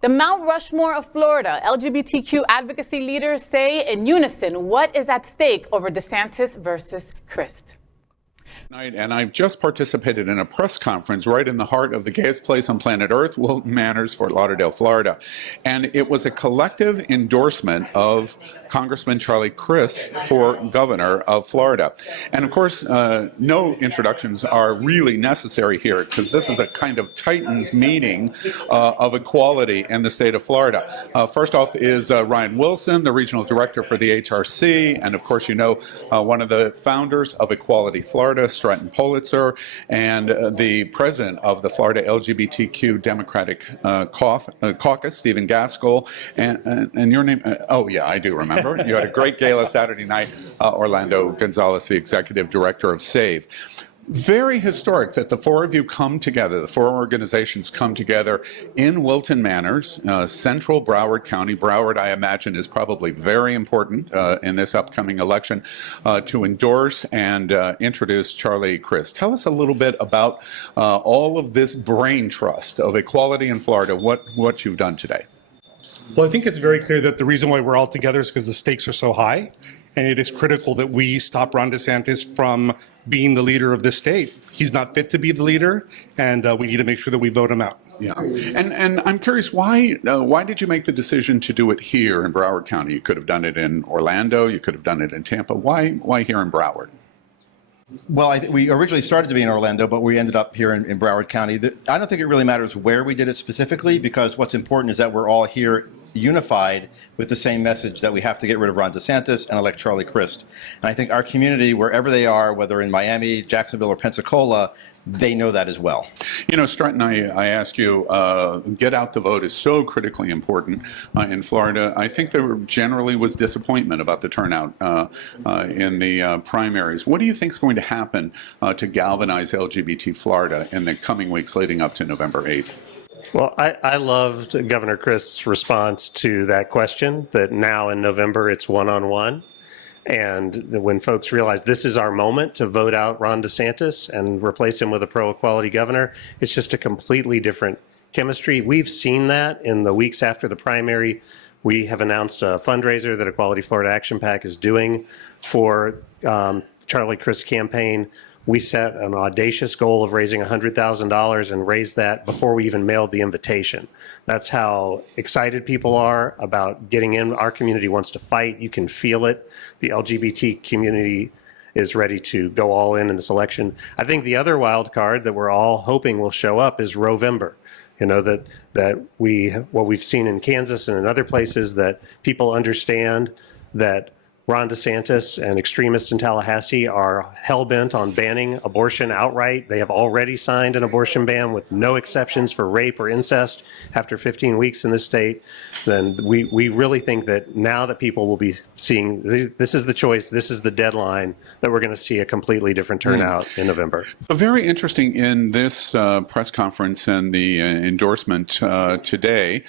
The Mount Rushmore of Florida, LGBTQ advocacy leaders say in unison what is at stake over DeSantis versus Crist. And I've just participated in a press conference right in the heart of the gayest place on planet Earth, Wilton Manors, Fort Lauderdale, Florida. And it was a collective endorsement of Congressman Charlie Crist for governor of Florida. And of course, no introductions are really necessary here because this is a kind of Titans meeting of equality in the state of Florida. First off is Ryan Wilson, the regional director for the HRC, and of course, you know, one of the founders of Equality Florida, Stratton Pulitzer, and the president of the Florida LGBTQ Democratic Caucus, Stephen Gaskell, and your name, oh yeah, I do remember. You had a great gala Saturday night, Orlando Gonzalez, the executive director of SAVE. Very historic that the four of you come together, the four organizations come together in Wilton Manors, central Broward County. Broward, I imagine, is probably very important in this upcoming election to endorse and introduce Charlie Crist. Tell us a little bit about all of this brain trust of equality in Florida, what you've done today. Well, I think it's very clear that the reason why we're all together is because the stakes are so high, and it is critical that we stop Ron DeSantis from being the leader of this state. He's not fit to be the leader, and we need to make sure that we vote him out. Yeah, and I'm curious, why did you make the decision to do it here in Broward County? You could have done it in Orlando, you could have done it in Tampa. Why here in Broward? Well, we originally started to be in Orlando, but we ended up here in Broward County. I don't think it really matters where we did it specifically, because what's important is that we're all here unified with the same message that we have to get rid of Ron DeSantis and elect Charlie Crist. And I think our community, wherever they are, whether in Miami, Jacksonville, or Pensacola, they know that as well. You know, Stratton, I asked you, get out the vote is so critically important in Florida. I think there generally was disappointment about the turnout in the primaries. What do you think is going to happen to galvanize LGBT Florida in the coming weeks leading up to November 8th? Well, I loved Governor Crist's response to that question, that now in November it's one-on-one. And when folks realize this is our moment to vote out Ron DeSantis and replace him with a pro-equality governor, it's just a completely different chemistry. We've seen that in the weeks after the primary. We have announced a fundraiser that Equality Florida Action PAC is doing for Charlie Crist campaign. We set an audacious goal of raising $100,000 and raised that before we even mailed the invitation. That's how excited people are about getting in. Our community wants to fight. You can feel it. The LGBT community is ready to go all in this election. I think the other wild card that we're all hoping will show up is Rovember. You know, what we've seen in Kansas and in other places, that people understand that Ron DeSantis and extremists in Tallahassee are hell-bent on banning abortion outright. They have already signed an abortion ban with no exceptions for rape or incest after 15 weeks in the state. Then we really think that now that people will be seeing, this is the choice, this is the deadline, that we're going to see a completely different turnout in November. Very interesting in this press conference and the endorsement today,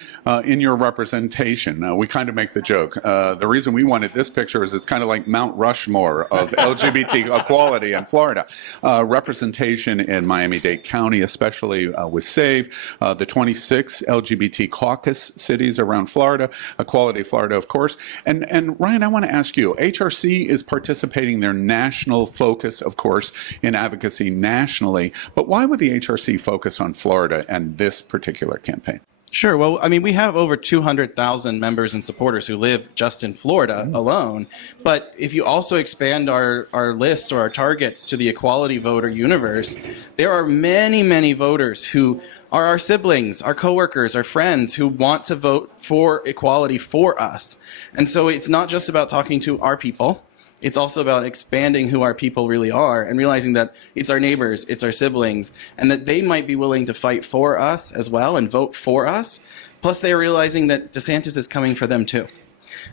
in your representation, we kind of make the joke. The reason we wanted this picture is it's kind of like Mount Rushmore of LGBT equality in Florida. Representation in Miami-Dade County, especially with SAVE, the 26 LGBT caucus cities around Florida, Equality Florida, of course. And Ryan, I want to ask you, HRC is participating their national focus, of course, in advocacy nationally, but why would the HRC focus on Florida and this particular campaign? Sure. Well, I mean, we have over 200,000 members and supporters who live just in Florida alone. But if you also expand our lists or our targets to the equality voter universe, there are many, many voters who are our siblings, our coworkers, our friends who want to vote for equality for us. And so it's not just about talking to our people. It's also about expanding who our people really are and realizing that it's our neighbors, it's our siblings, and that they might be willing to fight for us as well and vote for us. Plus, they're realizing that DeSantis is coming for them too.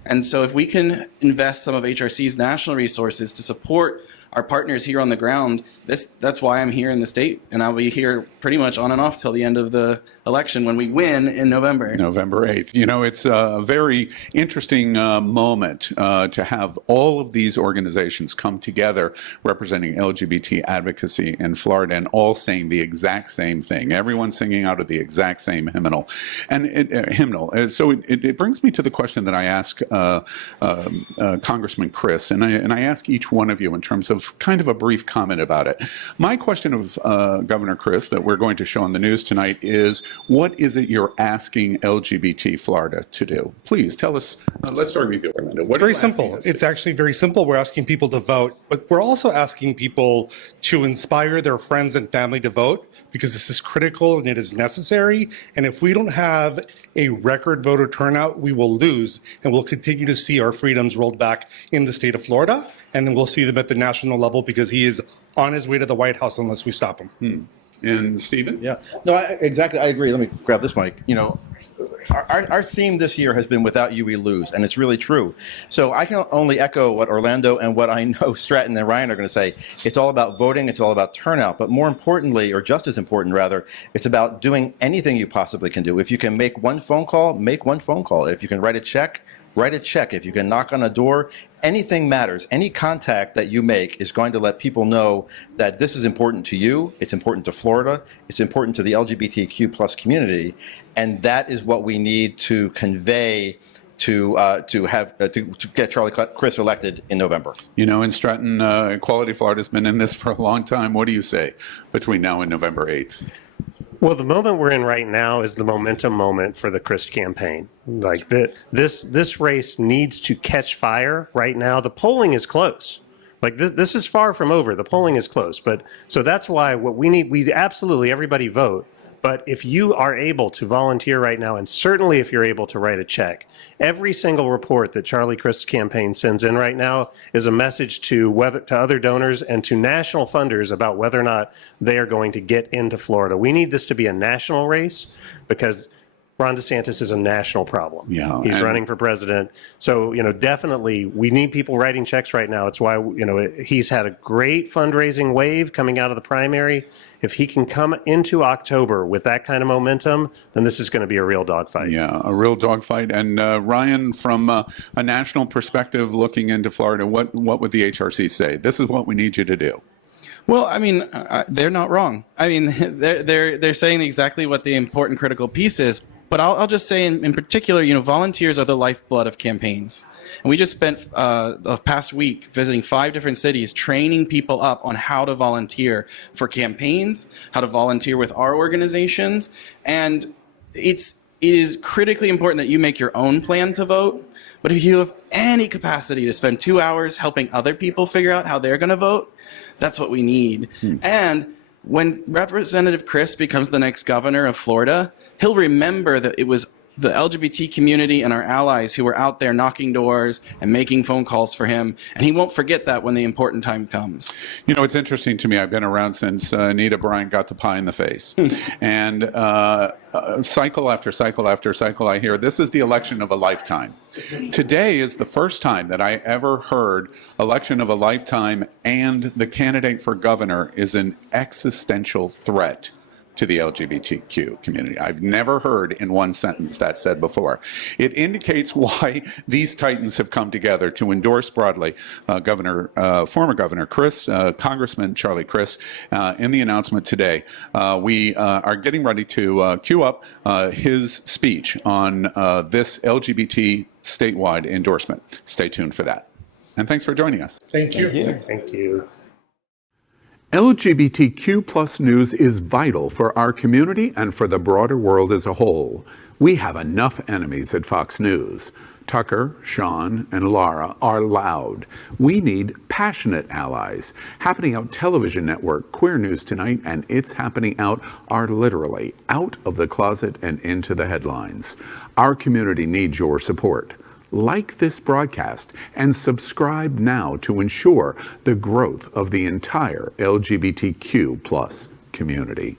And so if we can invest some of HRC's national resources to support our partners here on the ground, that's why I'm here in the state, and I'll be here pretty much on and off till the end of the election when we win in November. November 8th. You know, it's a very interesting moment to have all of these organizations come together representing LGBT advocacy in Florida and all saying the exact same thing. Everyone singing out of the exact same hymnal. So it brings me to the question that I ask Congressman Crist, and I ask each one of you in terms of kind of a brief comment about it. My question of Governor Crist that we're going to show on the news tonight is, what is it you're asking LGBT Florida to do? Please tell us. Let's start with you, Orlando. What Very simple. It's actually very simple. We're asking people to vote, but we're also asking people to inspire their friends and family to vote, because this is critical and it is necessary. And if we don't have a record voter turnout, we will lose, and we'll continue to see our freedoms rolled back in the state of Florida. And then we'll see them at the national level, because he is on his way to the White House unless we stop him. And Stephen? Yeah, no, exactly. I agree. Let me grab this mic. You know, our theme this year has been "Without you, we lose," and it's really true. So I can only echo what Orlando and what I know Stratton and Ryan are going to say. It's all about voting. It's all about turnout. But more importantly, or just as important, rather, it's about doing anything you possibly can do. If you can make one phone call, make one phone call. If you can write a check, write a check. If you can knock on a door, anything matters. Any contact that you make is going to let people know that this is important to you. It's important to Florida. It's important to the LGBTQ plus community. And that is what we need to convey to get Charlie Crist elected in November. You know, in Stratton, Equality Florida has been in this for a long time. What do you say between now and November 8th? Well, the moment we're in right now is the momentum moment for the Crist campaign. Like this race needs to catch fire right now. The polling is close. Like this is far from over. The polling is close. But so that's why what we absolutely everybody vote. But if you are able to volunteer right now, and certainly if you're able to write a check, every single report that Charlie Crist's campaign sends in right now is a message to other donors and to national funders about whether or not they are going to get into Florida. We need this to be a national race, because Ron DeSantis is a national problem. Yeah, he's running for president. So, you know, definitely we need people writing checks right now. It's why, you know, he's had a great fundraising wave coming out of the primary. If he can come into October with that kind of momentum, then this is going to be a real dogfight. Yeah, a real dogfight. And Ryan, from a national perspective, looking into Florida, what would the HRC say? This is what we need you to do. Well, I mean, they're not wrong. I mean, they're saying exactly what the important critical piece is. But I'll just say in particular, you know, volunteers are the lifeblood of campaigns. And we just spent the past week visiting 5 different cities, training people up on how to volunteer for campaigns, how to volunteer with our organizations. And it is critically important that you make your own plan to vote. But if you have any capacity to spend 2 hours helping other people figure out how they're going to vote, that's what we need. And when Representative Crist becomes the next governor of Florida, he'll remember that it was the LGBT community and our allies who were out there knocking doors and making phone calls for him. And he won't forget that when the important time comes. You know, it's interesting to me. I've been around since Anita Bryant got the pie in the face. And cycle after cycle after cycle, I hear this is the election of a lifetime. Today is the first time that I ever heard election of a lifetime and the candidate for governor is an existential threat to the LGBTQ community. I've never heard in one sentence that said before. It indicates why these titans have come together to endorse broadly former Governor Crist, Congressman Charlie Crist, in the announcement today. We are getting ready to cue up his speech on this LGBT statewide endorsement. Stay tuned for that. And thanks for joining us. Thank you. Thank you. LGBTQ plus news is vital for our community and for the broader world as a whole. We have enough enemies at Fox News. Tucker, Sean, and Laura are loud. We need passionate allies. Happening Out Television Network, Queer News Tonight, and It's Happening Out are literally out of the closet and into the headlines. Our community needs your support. Like this broadcast and subscribe now to ensure the growth of the entire LGBTQ plus community.